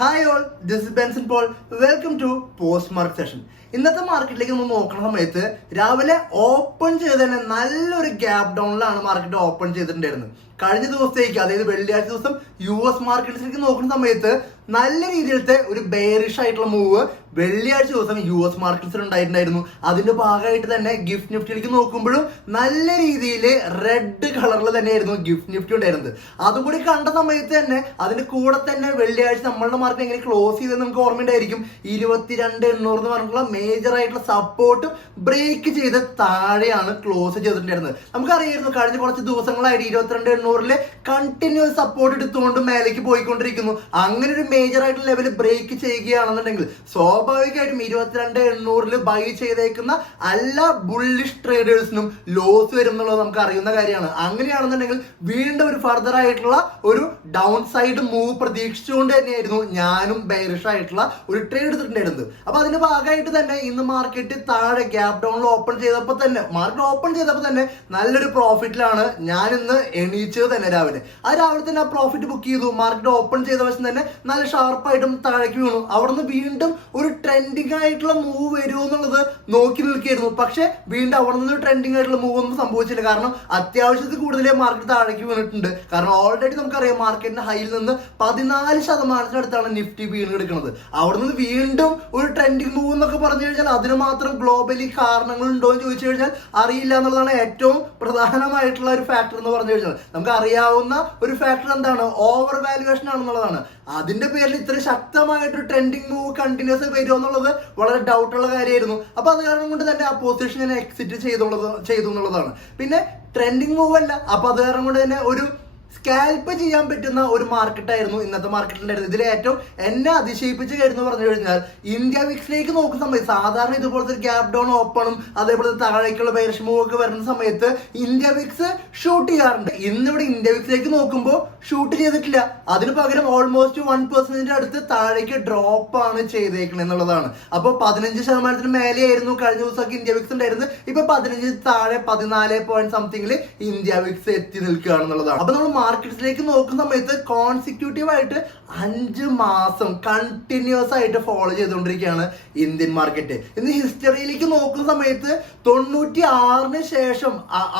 Hi all, this is Benson Paul. Welcome to post market session. ഇന്നത്തെ മാർക്കറ്റിലേക്ക് നമ്മൾ നോക്കുന്ന സമയത്ത് രാവിലെ ഓപ്പൺ ചെയ്ത് തന്നെ നല്ലൊരു ഗ്യാപ് ഡൗണിലാണ് മാർക്കറ്റ് ഓപ്പൺ ചെയ്തിട്ടുണ്ടായിരുന്നത്. കഴിഞ്ഞ ദിവസത്തേക്ക്, അതായത് വെള്ളിയാഴ്ച ദിവസം US മാർക്കറ്റിലേക്ക് നോക്കുന്ന സമയത്ത് നല്ല രീതിയിലത്തെ ഒരു ബെയറിഷ് ആയിട്ടുള്ള മൂവ് വെള്ളിയാഴ്ച ദിവസം US മാർക്കറ്റ്സിൽ ഉണ്ടായിട്ടുണ്ടായിരുന്നു. അതിന്റെ ഭാഗമായിട്ട് തന്നെ ഗിഫ്റ്റ് നിഫ്റ്റിയിലേക്ക് നോക്കുമ്പോഴും നല്ല രീതിയിൽ റെഡ് കളറിൽ തന്നെയായിരുന്നു ഗിഫ്റ്റ് നിഫ്റ്റി ഉണ്ടായിരുന്നത്. അതും കൂടി കണ്ട സമയത്ത് തന്നെ അതിന്റെ കൂടെ തന്നെ വെള്ളിയാഴ്ച നമ്മളുടെ മാർക്കറ്റ് എങ്ങനെ ക്ലോസ് ചെയ്തെന്ന് നമുക്ക് ഓർമ്മയുണ്ടായിരിക്കും. 22,800 എന്ന് പറഞ്ഞിട്ടുള്ള മേജർ ആയിട്ടുള്ള സപ്പോർട്ട് ബ്രേക്ക് ചെയ്ത് താഴെയാണ് ക്ലോസ് ചെയ്തിട്ടുണ്ടായിരുന്നത്. നമുക്കറിയായിരുന്നു കഴിഞ്ഞ കുറച്ച് ദിവസങ്ങളായിട്ട് 22,800 കണ്ടിന്യൂസ് സപ്പോർട്ട് എടുത്തുകൊണ്ട് മേലേക്ക് പോയിക്കൊണ്ടിരിക്കുന്നു. അങ്ങനെ ഒരു മേജർ ആയിട്ടുള്ള ലെവൽ ബ്രേക്ക് ചെയ്യുകയാണെന്നുണ്ടെങ്കിൽ സ്വാഭാവികമായിട്ടും 22,800 ബൈ ചെയ്തേക്കുന്ന എല്ലാ ബുള്ളിഷ് ട്രേഡേഴ്സിനും ലോസ് വരും എന്നുള്ളത് നമുക്ക് അറിയുന്ന കാര്യമാണ്. അങ്ങനെയാണെന്നുണ്ടെങ്കിൽ വീണ്ടും ഒരു ഫർദർ ആയിട്ടുള്ള ഒരു ഡൗൺ സൈഡ് മൂവ് പ്രതീക്ഷിച്ചുകൊണ്ട് തന്നെയായിരുന്നു ഞാനും ബെയറിഷ് ആയിട്ടുള്ള ഒരു ട്രേഡ് എടുത്തിട്ടുണ്ടായിരുന്നത്. അപ്പൊ അതിന്റെ ഭാഗമായിട്ട് തന്നെ ഇന്ന് മാർക്കറ്റ് താഴെ ഗ്യാപ് ഡൗണിൽ ഓപ്പൺ ചെയ്തപ്പോൾ തന്നെ നല്ലൊരു പ്രോഫിറ്റിലാണ് ഞാൻ ഇന്ന് എണീച്ചത് തന്നെ രാവിലെ തന്നെ ആ പ്രോഫിറ്റ് ബുക്ക് ചെയ്തു. മാർക്കറ്റ് ഓപ്പൺ ചെയ്ത വശം തന്നെ നല്ല ഷാർപ്പായിട്ടും താഴേക്ക് വീണു. അവിടുന്ന് വീണ്ടും ഒരു ട്രെൻഡിങ് ആയിട്ടുള്ള മൂവ് വരുമോ എന്നുള്ളത് നോക്കി നിൽക്കുകയായിരുന്നു. പക്ഷെ വീണ്ടും അവിടെ നിന്ന് ട്രെൻഡിങ് ആയിട്ടുള്ള മൂവ് ഒന്നും സംഭവിച്ചില്ല. കാരണം അത്യാവശ്യത്തിൽ കൂടുതലേ മാർക്കറ്റ് താഴേക്ക് വീണിട്ടുണ്ട്. കാരണം ഓൾറെഡി നമുക്കറിയാം മാർക്കറ്റിന്റെ ഹൈയിൽ നിന്ന് 14% നിഫ്റ്റി വീണ് കിടക്കുന്നത്. അവിടെ നിന്ന് വീണ്ടും ഒരു ട്രെൻഡിങ് മൂവ് എന്നൊക്കെ പറഞ്ഞു കഴിഞ്ഞാൽ അതിന് മാത്രം ഗ്ലോബലി കാരണങ്ങൾ ഉണ്ടോ എന്ന് ചോദിച്ചു കഴിഞ്ഞാൽ അറിയില്ല എന്നുള്ളതാണ് ഏറ്റവും പ്രധാനമായിട്ടുള്ള ഒരു ഫാക്ടർ എന്ന് പറഞ്ഞു കഴിഞ്ഞാൽ. നമുക്ക് അറിയാവുന്ന ഒരു ഫാക്ടർ എന്താണ്? ഓവർ വാല്യുവേഷൻ ആണെന്നുള്ളതാണ്. അതിന്റെ പേരിൽ ഇത്ര ശക്തമായിട്ടൊരു ട്രെൻഡിങ് മൂവ് കണ്ടിന്യൂസ് വരുമോ എന്നുള്ളത് വളരെ ഡൗട്ടുള്ള കാര്യമായിരുന്നു. അപ്പൊ അത് കാരണം കൊണ്ട് തന്നെ ആ പൊസിഷൻ ഞാൻ എക്സിറ്റ് ചെയ്തു എന്നുള്ളതാണ്. പിന്നെ ട്രെൻഡിങ് മൂവ് അല്ല, അപ്പൊ അത് കാരണം കൊണ്ട് തന്നെ ഒരു സ്കാൽപ്പ് ചെയ്യാൻ പറ്റുന്ന ഒരു മാർക്കറ്റായിരുന്നു ഇന്നത്തെ മാർക്കറ്റിലുണ്ടായിരുന്നത്. ഇതിൽ ഏറ്റവും എന്നെ അതിശയിപ്പിച്ച കാര്യം എന്ന് പറഞ്ഞു കഴിഞ്ഞാൽ ഇന്ത്യ വിക്സിലേക്ക് നോക്കുന്ന സമയത്ത് സാധാരണ ഇതുപോലത്തെ ഒരു ഗ്യാപ് ഡൗൺ ഓപ്പണും അതേപോലെ താഴേക്കുള്ള ബെയറിഷ് മൂവ് ഒക്കെ വരുന്ന സമയത്ത് ഇന്ത്യ വിക്സ് ഷൂട്ട് ചെയ്യാറുണ്ട്. ഇന്നിവിടെ ഇന്ത്യ വിക്സിലേക്ക് നോക്കുമ്പോൾ ഷൂട്ട് ചെയ്തിട്ടില്ല. അതിന് പകരം ഓൾമോസ്റ്റ് 1% അടുത്ത് താഴേക്ക് ഡ്രോപ്പ് ആണ് ചെയ്തേക്കുന്നത് എന്നുള്ളതാണ്. അപ്പോൾ 15% മേലെയായിരുന്നു കഴിഞ്ഞ ദിവസമൊക്കെ ഇന്ത്യ വിക്സ് ഉണ്ടായിരുന്നത്. ഇപ്പൊ 15 താഴെ 14 പോയിന്റ് സംതിങ്ങിൽ ഇന്ത്യ വിക്സ് എത്തി നിൽക്കുകയാണെന്നുള്ളതാണ്. അപ്പൊ നമ്മൾ മാർക്കറ്റിലേക്ക് നോക്കുന്ന സമയത്ത് കോൺസിക്യൂട്ടീവ് ആയിട്ട് 5 മാസം കണ്ടിന്യൂസ് ആയിട്ട് ഫോളോ ചെയ്തുകൊണ്ടിരിക്കുകയാണ് ഇന്ത്യൻ മാർക്കറ്റ്. ഇന്ന് ഹിസ്റ്ററിയിലേക്ക് നോക്കുന്ന സമയത്ത് 96 ശേഷം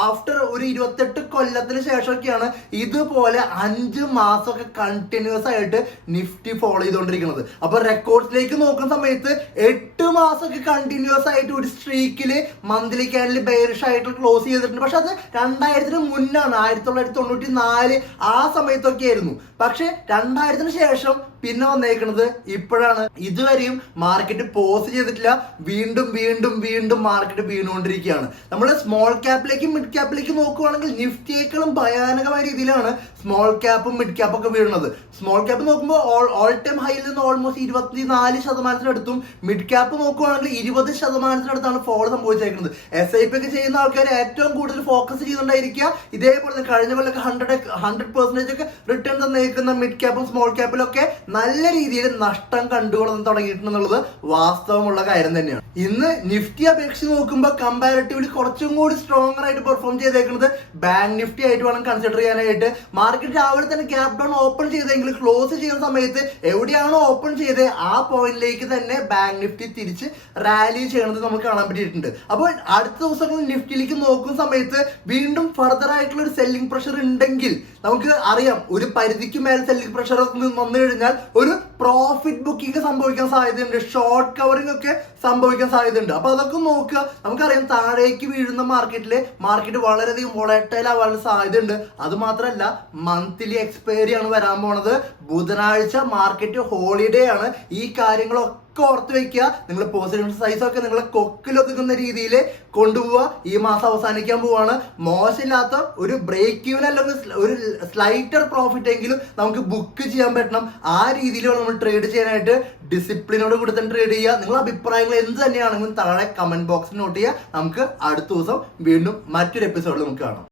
ആഫ്റ്റർ ഒരു 28 കൊല്ലത്തിന് ശേഷമൊക്കെയാണ് ഇതുപോലെ 5 മാസമൊക്കെ കണ്ടിന്യൂസ് ആയിട്ട് നിഫ്റ്റി ഫോളോ ചെയ്തുകൊണ്ടിരിക്കുന്നത്. അപ്പൊ റെക്കോർഡ്സിലേക്ക് നോക്കുന്ന സമയത്ത് 8 മാസമൊക്കെ കണ്ടിന്യൂസ് ആയിട്ട് ഒരു സ്ട്രീക്കില് മന്ത്ലി ക്യാൻഡിൽ ബെയറിഷ് ആയിട്ട് ക്ലോസ് ചെയ്തിട്ടുണ്ട്. പക്ഷെ അത് 2000 മുന്നാണ്, 1994 ആ സമയത്തൊക്കെ ആയിരുന്നു. പക്ഷെ 2000 ശേഷം പിന്നെ വന്നേക്കുന്നത് ഇപ്പോഴാണ്. ഇതുവരെയും മാർക്കറ്റ് പോസ് ചെയ്തിട്ടില്ല. വീണ്ടും വീണ്ടും വീണ്ടും മാർക്കറ്റ് വീണുകൊണ്ടിരിക്കുകയാണ്. നമ്മൾ സ്മോൾ ക്യാപ്പിലേക്കും മിഡ് ക്യാപ്പിലേക്കും നോക്കുകയാണെങ്കിൽ നിഫ്റ്റിയേക്കാളും ഭയാനകമായ രീതിയിലാണ് സ്മോൾ ക്യാപ്പും മിഡ് ക്യാപ്പും ഒക്കെ വീഴുന്നത്. സ്മോൾ ക്യാപ്പ് നോക്കുമ്പോൾ ഓൾ ടൈം ഹൈയിൽ നിന്ന് ഓൾമോസ്റ്റ് 24% മിഡ് ക്യാപ്പ് നോക്കുകയാണെങ്കിൽ 20% ഫോൾ സംഭവിച്ചേക്കുന്നത്. SIP ഒക്കെ ചെയ്യുന്ന ആൾക്കാർ ഏറ്റവും കൂടുതൽ ഫോക്കസ് ചെയ്തുകൊണ്ടായിരിക്കുക ഇതേപോലെ കഴിഞ്ഞ കൊല്ലൊക്കെ 100% ഒക്കെ റിട്ടേൺ തന്നേക്കുന്ന മിഡ് ക്യാപ്പും സ്മോൾ ക്യാപ്പിലൊക്കെ നല്ല രീതിയിൽ നഷ്ടം കണ്ടുകൊള്ളാൻ തുടങ്ങിയിട്ടുണ്ടെന്നുള്ളത് വാസ്തവമുള്ള കാര്യം തന്നെയാണ്. ഇന്ന് നിഫ്റ്റി അപേക്ഷിച്ച് നോക്കുമ്പോൾ കമ്പാരിറ്റീവ്ലി കുറച്ചും കൂടി സ്ട്രോങ്ങർ ആയിട്ട് പെർഫോം ചെയ്തേക്കുന്നത് ബാങ്ക് നിഫ്റ്റി ആയിട്ട് വേണം കൺസിഡർ ചെയ്യാനായിട്ട്. മാർക്കറ്റ് രാവിലെ തന്നെ ഗ്യാപ് ഡൗൺ ഓപ്പൺ ചെയ്തെങ്കിൽ ക്ലോസ് ചെയ്യുന്ന സമയത്ത് എവിടെയാണോ ഓപ്പൺ ചെയ്ത് ആ പോയിന്റിലേക്ക് തന്നെ ബാങ്ക് നിഫ്റ്റി തിരിച്ച് റാലി ചെയ്യണത് നമുക്ക് കാണാൻ പറ്റിയിട്ടുണ്ട്. അപ്പോൾ അടുത്ത ദിവസങ്ങളിൽ നിഫ്റ്റിയിലേക്ക് നോക്കുന്ന സമയത്ത് വീണ്ടും ഫർദർ ആയിട്ടുള്ള ഒരു സെല്ലിംഗ് പ്രഷർ ഉണ്ടെങ്കിൽ നമുക്ക് അറിയാം ഒരു പരിധിക്ക് മേൽ സെല്ലിംഗ് പ്രഷർ വന്നു കഴിഞ്ഞാൽ ഒരു പ്രോഫിറ്റ് ബുക്കിംഗ് സംഭവിക്കാൻ സാധ്യതയുണ്ട്, ഷോർട്ട് കവറിംഗ് ഒക്കെ സംഭവിക്കാൻ സാധ്യതയുണ്ട്. അപ്പൊ അതൊക്കെ നോക്കുക. നമുക്കറിയാം താഴേക്ക് വീഴുന്ന മാർക്കറ്റ് വളരെയധികം വോളറ്റൈൽ ആവാനുള്ള സാധ്യതയുണ്ട്. അത് മാത്രമല്ല മന്ത്ലി എക്സ്പയറി ആണ് വരാൻ പോണത്. ബുധനാഴ്ച മാർക്കറ്റ് ഹോളിഡേ ആണ്. ഈ കാര്യങ്ങളൊക്കെ ഓർത്ത് വെക്കുക. നിങ്ങൾ പോസിറ്റീവ് സൈസ് ഒക്കെ നിങ്ങളെ കൊക്കിലൊതുക്കുന്ന രീതിയിൽ കൊണ്ടുപോവുക. ഈ മാസം അവസാനിക്കാൻ പോവാണ്. മോശമില്ലാത്ത ഒരു ബ്രേക്ക് ഈവൻ അല്ലെങ്കിൽ ഒരു സ്ലൈറ്റർ പ്രോഫിറ്റ് എങ്കിലും നമുക്ക് ബുക്ക് ചെയ്യാൻ പറ്റണം. ആ രീതിയിലാണ് നമ്മൾ ട്രേഡ് ചെയ്യാനായിട്ട് ഡിസിപ്ലിനോട് കൂടി തന്നെ ട്രേഡ് ചെയ്യുക. നിങ്ങളുടെ അഭിപ്രായങ്ങൾ എന്ത് തന്നെയാണെങ്കിലും താഴെ കമന്റ് ബോക്സിൽ നോട്ട് ചെയ്യുക. നമുക്ക് അടുത്ത ദിവസം വീണ്ടും മറ്റൊരു എപ്പിസോഡിൽ നമുക്ക് കാണാം.